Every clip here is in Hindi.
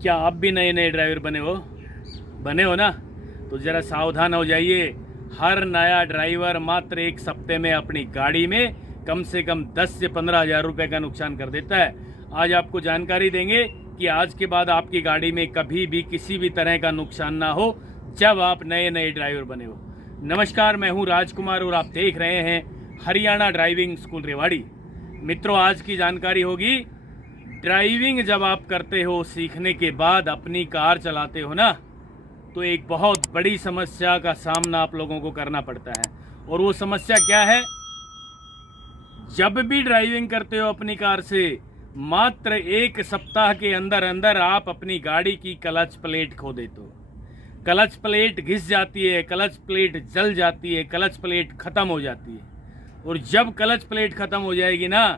क्या आप भी नए नए ड्राइवर बने हो ना? तो ज़रा सावधान हो जाइए। हर नया ड्राइवर मात्र एक हफ्ते में अपनी गाड़ी में कम से कम 10 से 15 हज़ार रुपये का नुकसान कर देता है। आज आपको जानकारी देंगे कि आज के बाद आपकी गाड़ी में कभी भी किसी भी तरह का नुकसान ना हो जब आप नए नए ड्राइवर बने हो। नमस्कार, मैं हूं राजकुमार और आप देख रहे हैं हरियाणा ड्राइविंग स्कूल रेवाड़ी। मित्रों, आज की जानकारी होगी, ड्राइविंग जब आप करते हो, सीखने के बाद अपनी कार चलाते हो ना, तो एक बहुत बड़ी समस्या का सामना आप लोगों को करना पड़ता है। और वो समस्या क्या है? जब भी ड्राइविंग करते हो अपनी कार से, मात्र एक सप्ताह के अंदर अंदर आप अपनी गाड़ी की क्लच प्लेट खो देते हो। क्लच प्लेट घिस जाती है, क्लच प्लेट जल जाती है, क्लच प्लेट ख़त्म हो जाती है। और जब क्लच प्लेट ख़त्म हो जाएगी ना,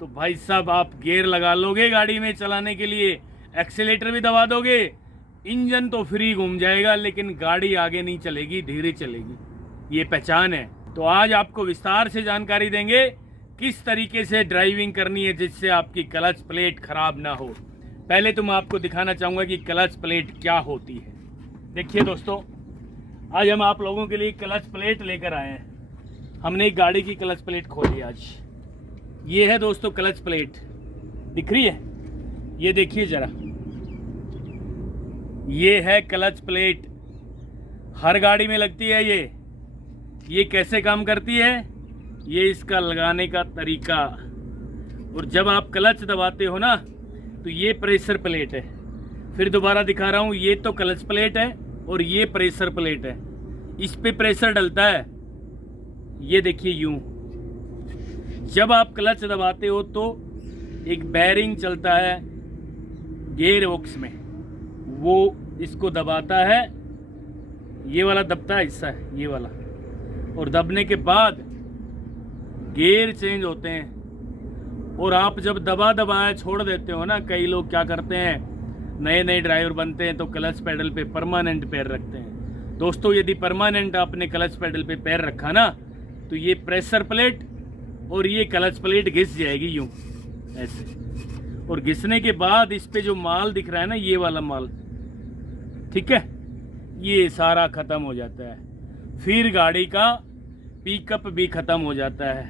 तो भाई साहब आप गियर लगा लोगे गाड़ी में चलाने के लिए, एक्सीलेटर भी दबा दोगे, इंजन तो फ्री घूम जाएगा, लेकिन गाड़ी आगे नहीं चलेगी, धीरे चलेगी। ये पहचान है। तो आज आपको विस्तार से जानकारी देंगे किस तरीके से ड्राइविंग करनी है जिससे आपकी क्लच प्लेट खराब ना हो। पहले तो मैं आपको दिखाना चाहूँगा कि क्लच प्लेट क्या होती है। देखिए दोस्तों, आज हम आप लोगों के लिए क्लच प्लेट लेकर आए हैं। हमने एक गाड़ी की क्लच प्लेट खोली आज। ये है दोस्तों क्लच प्लेट, दिख रही है? ये देखिए जरा, ये है क्लच प्लेट। हर गाड़ी में लगती है ये कैसे काम करती है, ये इसका लगाने का तरीका। और जब आप क्लच दबाते हो ना, तो ये प्रेशर प्लेट है। फिर दोबारा दिखा रहा हूँ, ये तो क्लच प्लेट है और ये प्रेशर प्लेट है। इस पे प्रेशर डलता है, ये देखिए यूं। जब आप क्लच दबाते हो तो एक बेरिंग चलता है गियर बॉक्स में, वो इसको दबाता है। ये वाला दबता है, हिस्सा है ये वाला। और दबने के बाद गियर चेंज होते हैं। और आप जब दबाए छोड़ देते हो ना, कई लोग क्या करते हैं, नए नए ड्राइवर बनते हैं तो क्लच पेडल पे परमानेंट पैर रखते हैं। दोस्तों, यदि परमानेंट आपने क्लच पेडल पे पैर रखा ना, तो ये प्रेशर प्लेट और ये क्लच प्लेट घिस जाएगी यूं ऐसे। और घिसने के बाद इस पे जो माल दिख रहा है ना, ये वाला माल, ठीक है, ये सारा खत्म हो जाता है। फिर गाड़ी का पिकअप भी खत्म हो जाता है।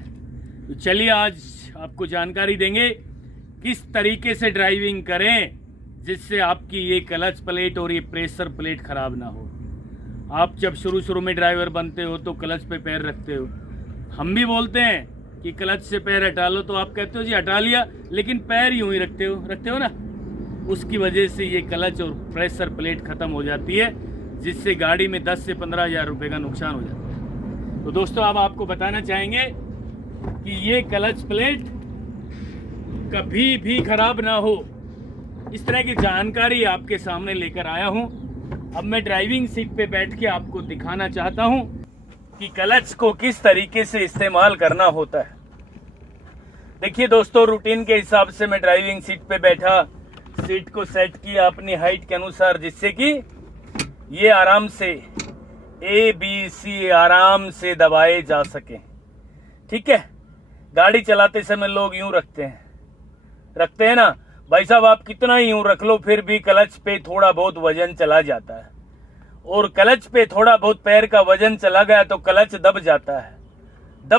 तो चलिए आज आपको जानकारी देंगे किस तरीके से ड्राइविंग करें जिससे आपकी ये क्लच प्लेट और ये प्रेशर प्लेट खराब ना हो। आप जब शुरू में ड्राइवर बनते हो तो क्लच पे पैर रखते हो। हम भी बोलते हैं कि क्लच से पैर हटा लो, तो आप कहते हो जी हटा लिया, लेकिन पैर यूं ही रखते हो ना। उसकी वजह से ये क्लच और प्रेशर प्लेट खत्म हो जाती है, जिससे गाड़ी में 10 से 15 हज़ार रुपये का नुकसान हो जाता है। तो दोस्तों, अब आपको बताना चाहेंगे कि ये क्लच प्लेट कभी भी खराब ना हो, इस तरह की जानकारी आपके सामने लेकर आया हूं। अब मैं ड्राइविंग सीट पे बैठ के आपको दिखाना चाहता हूं कि क्लच को किस तरीके से इस्तेमाल करना होता है। देखिए दोस्तों, रूटीन के हिसाब से मैं ड्राइविंग सीट पे बैठा, सीट को सेट किया अपनी हाइट के अनुसार, जिससे कि ये आराम से ABC आराम से दबाए जा सके। ठीक है? गाड़ी चलाते समय लोग यूं रखते हैं ना भाई साहब, आप कितना ही यूं रख लो, फिर भी क्लच पे थोड़ा बहुत वजन चला जाता है। और क्लच पे थोड़ा बहुत पैर का वजन चला गया तो क्लच दब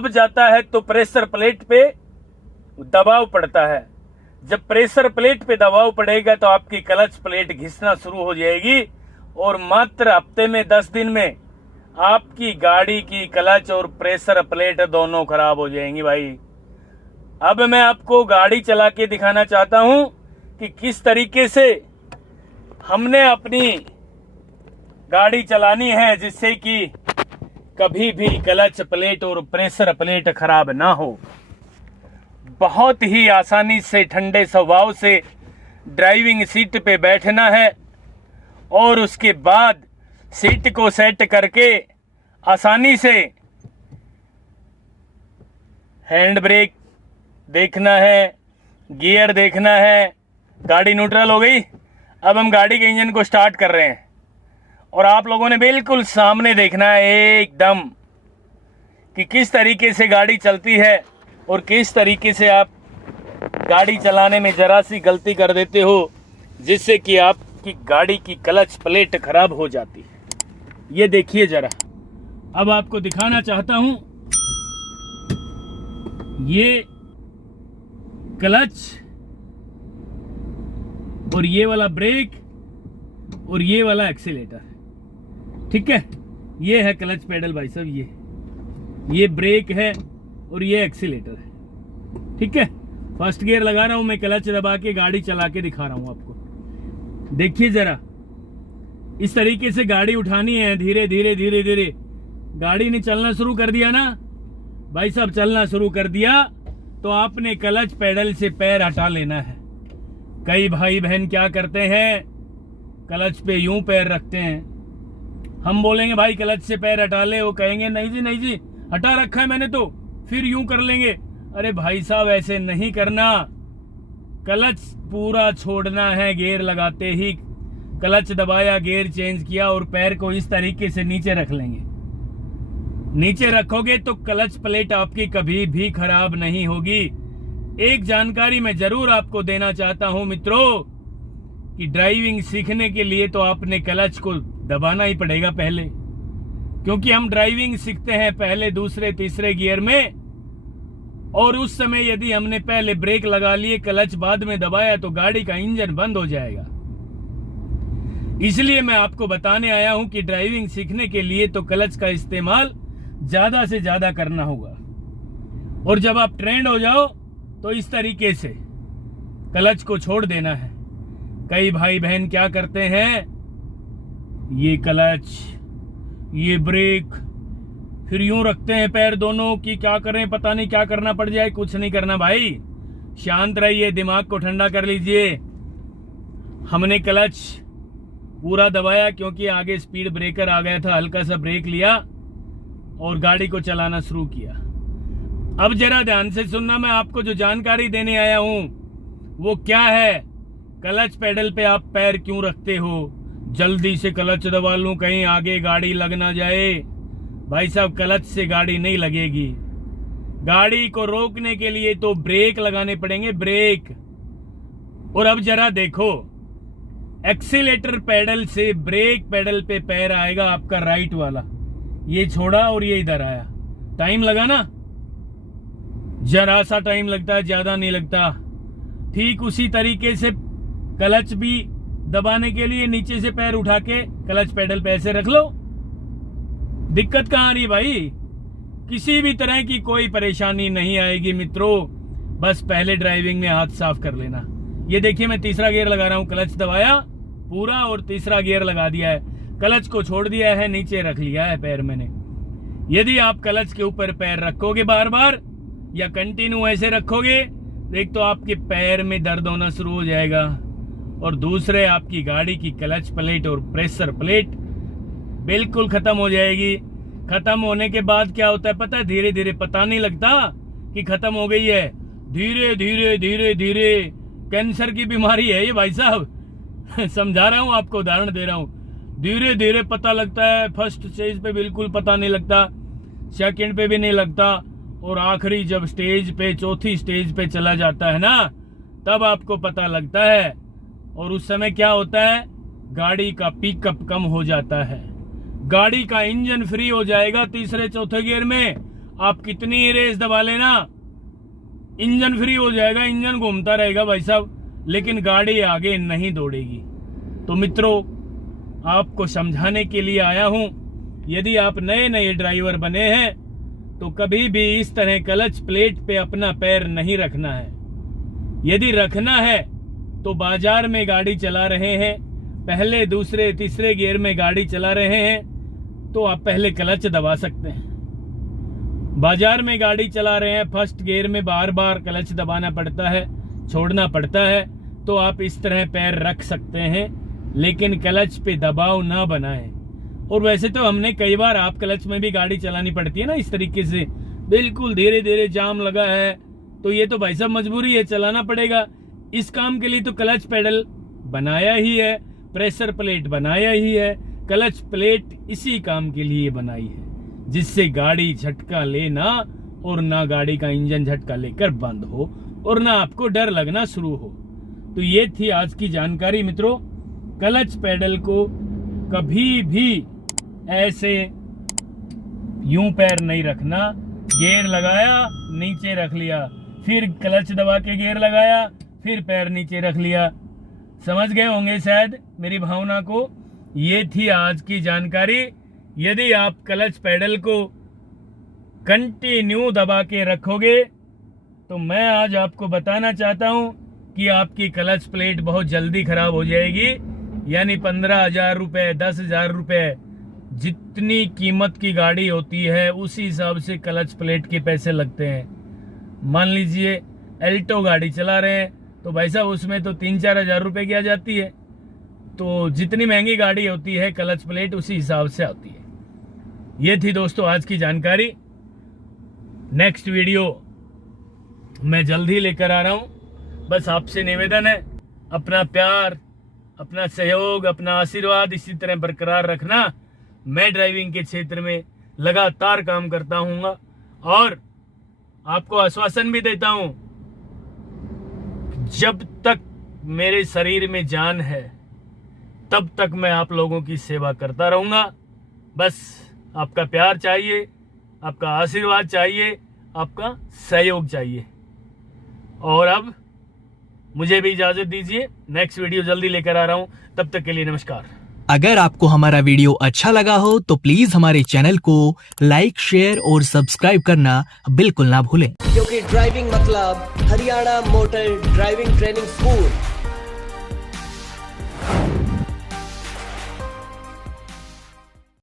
जाता है तो प्रेशर प्लेट पे दबाव पड़ता है। जब प्रेशर प्लेट पे दबाव पड़ेगा तो आपकी क्लच प्लेट घिसना शुरू हो जाएगी और मात्र हफ्ते में 10 दिन में आपकी गाड़ी की क्लच और प्रेशर प्लेट दोनों खराब हो जाएंगी भाई। अब मैं आपको गाड़ी चला के दिखाना चाहता हूं कि किस तरीके से हमने अपनी गाड़ी चलानी है जिससे कि कभी भी क्लच प्लेट और प्रेशर प्लेट खराब ना हो। बहुत ही आसानी से, ठंडे स्वभाव से ड्राइविंग सीट पे बैठना है और उसके बाद सीट को सेट करके आसानी से हैंड ब्रेक देखना है, गियर देखना है। गाड़ी न्यूट्रल हो गई। अब हम गाड़ी के इंजन को स्टार्ट कर रहे हैं और आप लोगों ने बिल्कुल सामने देखना है एकदम कि किस तरीके से गाड़ी चलती है और किस तरीके से आप गाड़ी चलाने में जरा सी गलती कर देते हो, जिससे कि आपकी गाड़ी की क्लच प्लेट खराब हो जाती है। ये देखिए जरा, अब आपको दिखाना चाहता हूं, ये क्लच और ये वाला ब्रेक और ये वाला एक्सीलेटर, ठीक है। ये है क्लच पेडल भाई साहब, ये ब्रेक है और ये एक्सीलेटर है, ठीक है। फर्स्ट गियर लगा रहा हूं मैं, क्लच दबा के गाड़ी चला के दिखा रहा हूं आपको। देखिए जरा, इस तरीके से गाड़ी उठानी है, धीरे धीरे धीरे धीरे। गाड़ी ने चलना शुरू कर दिया ना भाई साहब, चलना शुरू कर दिया तो आपने क्लच पेडल से पैर हटा लेना है। कई भाई बहन क्या करते हैं, क्लच पे यूं पैर रखते हैं। हम बोलेंगे भाई क्लच से पैर हटा ले, वो कहेंगे नहीं जी नहीं जी हटा रखा है मैंने तो, फिर यूं कर लेंगे। अरे भाई साहब ऐसे नहीं करना, क्लच पूरा छोड़ना है। गियर लगाते ही क्लच दबाया, गियर चेंज किया और पैर को इस तरीके से नीचे रख लेंगे। नीचे रखोगे तो क्लच प्लेट आपकी कभी भी खराब नहीं होगी। एक जानकारी मैं जरूर आपको देना चाहता हूं मित्रों, कि ड्राइविंग सीखने के लिए तो आपने क्लच को दबाना ही पड़ेगा पहले, क्योंकि हम ड्राइविंग सीखते हैं पहले दूसरे तीसरे गियर में, और उस समय यदि हमने पहले ब्रेक लगा लिए, क्लच बाद में दबाया तो गाड़ी का इंजन बंद हो जाएगा। इसलिए मैं आपको बताने आया हूं कि ड्राइविंग सीखने के लिए तो क्लच का इस्तेमाल ज्यादा से ज्यादा करना होगा, और जब आप ट्रेंड हो जाओ तो इस तरीके से क्लच को छोड़ देना है। कई भाई बहन क्या करते हैं, ये क्लच ये ब्रेक फिर यूं रखते हैं पैर दोनों की, क्या करें पता नहीं क्या करना पड़ जाए। कुछ नहीं करना भाई, शांत रहिए, दिमाग को ठंडा कर लीजिए। हमने क्लच पूरा दबाया क्योंकि आगे स्पीड ब्रेकर आ गया था, हल्का सा ब्रेक लिया और गाड़ी को चलाना शुरू किया। अब जरा ध्यान से सुनना, मैं आपको जो जानकारी देने आया हूं वो क्या है। क्लच पेडल पे आप पैर क्यों रखते हो? जल्दी से क्लच दबा लूं, कहीं आगे गाड़ी लग ना जाए। भाई साहब क्लच से गाड़ी नहीं लगेगी, गाड़ी को रोकने के लिए तो ब्रेक लगाने पड़ेंगे, ब्रेक। और अब जरा देखो, एक्सीलेटर पेडल से ब्रेक पेडल पे पैर आएगा आपका राइट वाला, ये छोड़ा और ये इधर आया, टाइम लगा ना, जरा सा टाइम लगता है, ज्यादा नहीं लगता। ठीक उसी तरीके से क्लच भी दबाने के लिए नीचे से पैर उठा के क्लच पेडल पे ऐसे रख लो। दिक्कत कहां आ रही भाई? किसी भी तरह की कोई परेशानी नहीं आएगी मित्रों, बस पहले ड्राइविंग में हाथ साफ कर लेना। ये देखिए मैं तीसरा गियर लगा रहा हूं, क्लच दबाया पूरा और तीसरा गियर लगा दिया है, क्लच को छोड़ दिया है, नीचे रख लिया है पैर मैंने। यदि आप क्लच के ऊपर पैर रखोगे बार बार या कंटिन्यू ऐसे रखोगे, एक तो आपके पैर में दर्द होना शुरू हो जाएगा, और दूसरे आपकी गाड़ी की क्लच प्लेट और प्रेशर प्लेट बिल्कुल खत्म हो जाएगी। खत्म होने के बाद क्या होता है पता है, धीरे धीरे पता नहीं लगता कि खत्म हो गई है, धीरे धीरे धीरे धीरे कैंसर की बीमारी है ये भाई साहब। समझा रहा हूं आपको, उदाहरण दे रहा हूं। धीरे धीरे पता लगता है, फर्स्ट स्टेज पे बिल्कुल पता नहीं लगता, सेकंड पे भी नहीं लगता, और आखिरी जब स्टेज पे चौथी स्टेज पे चला जाता है ना, तब आपको पता लगता है। और उस समय क्या होता है, गाड़ी का पिकअप कम हो जाता है, गाड़ी का इंजन फ्री हो जाएगा। तीसरे चौथे गियर में आप कितनी ही रेस दबा लेना, इंजन फ्री हो जाएगा, इंजन घूमता रहेगा भाई साहब, लेकिन गाड़ी आगे नहीं दौड़ेगी। तो मित्रों आपको समझाने के लिए आया हूं, यदि आप नए नए ड्राइवर बने हैं तो कभी भी इस तरह क्लच प्लेट पे अपना पैर नहीं रखना है। यदि रखना है तो बाजार में गाड़ी चला रहे हैं, पहले दूसरे तीसरे गियर में गाड़ी चला रहे हैं, तो आप पहले क्लच दबा सकते हैं। बाजार में गाड़ी चला रहे हैं, फर्स्ट गियर में बार बार क्लच दबाना पड़ता है, छोड़ना पड़ता है, तो आप इस तरह पैर रख सकते हैं, लेकिन क्लच पे दबाव ना बनाएं। और वैसे तो हमने कई बार आप क्लच में भी गाड़ी चलानी पड़ती है ना, इस तरीके से बिल्कुल धीरे धीरे, जाम लगा है तो ये तो भाई साहब मजबूरी है, चलाना पड़ेगा। इस काम के लिए तो क्लच पेडल बनाया ही है, प्रेशर प्लेट बनाया ही है, क्लच प्लेट इसी काम के लिए बनाई है, जिससे गाड़ी झटका लेना और ना गाड़ी का इंजन झटका लेकर बंद हो और ना आपको डर लगना शुरू हो। तो ये थी आज की जानकारी मित्रों। क्लच पेडल को कभी भी ऐसे यूं पैर नहीं रखना। गियर लगाया, नीचे रख लिया, फिर क्लच दबा के गियर लगाया, फिर पैर नीचे रख लिया। समझ गए होंगे शायद मेरी भावना को। ये थी आज की जानकारी। यदि आप क्लच पेडल को कंटिन्यू दबा के रखोगे तो मैं आज आपको बताना चाहता हूं कि आपकी क्लच प्लेट बहुत जल्दी खराब हो जाएगी। यानी 15,000 रुपये, 10,000 रुपये जितनी कीमत की गाड़ी होती है उसी हिसाब से क्लच प्लेट के पैसे लगते हैं। मान लीजिए एल्टो गाड़ी चला रहे हैं तो भाई साहब उसमें तो 3-4 हज़ार रुपये की आ जाती है। तो जितनी महंगी गाड़ी होती है क्लच प्लेट उसी हिसाब से आती है। ये थी दोस्तों आज की जानकारी। नेक्स्ट वीडियो मैं जल्द ही लेकर आ रहा हूँ। बस आपसे निवेदन है, अपना प्यार, अपना सहयोग, अपना आशीर्वाद इसी तरह बरकरार रखना। मैं ड्राइविंग के क्षेत्र में लगातार काम करता हूँ और आपको आश्वासन भी देता हूँ, जब तक मेरे शरीर में जान है तब तक मैं आप लोगों की सेवा करता रहूँगा। बस आपका प्यार चाहिए, आपका आशीर्वाद चाहिए, आपका सहयोग चाहिए। और अब मुझे भी इजाजत दीजिए, नेक्स्ट वीडियो जल्दी लेकर आ रहा हूं। तब तक के लिए नमस्कार। अगर आपको हमारा वीडियो अच्छा लगा हो तो प्लीज हमारे चैनल को लाइक, शेयर और सब्सक्राइब करना बिल्कुल ना भूलें। क्योंकि ड्राइविंग मतलब Haryana motor driving training school.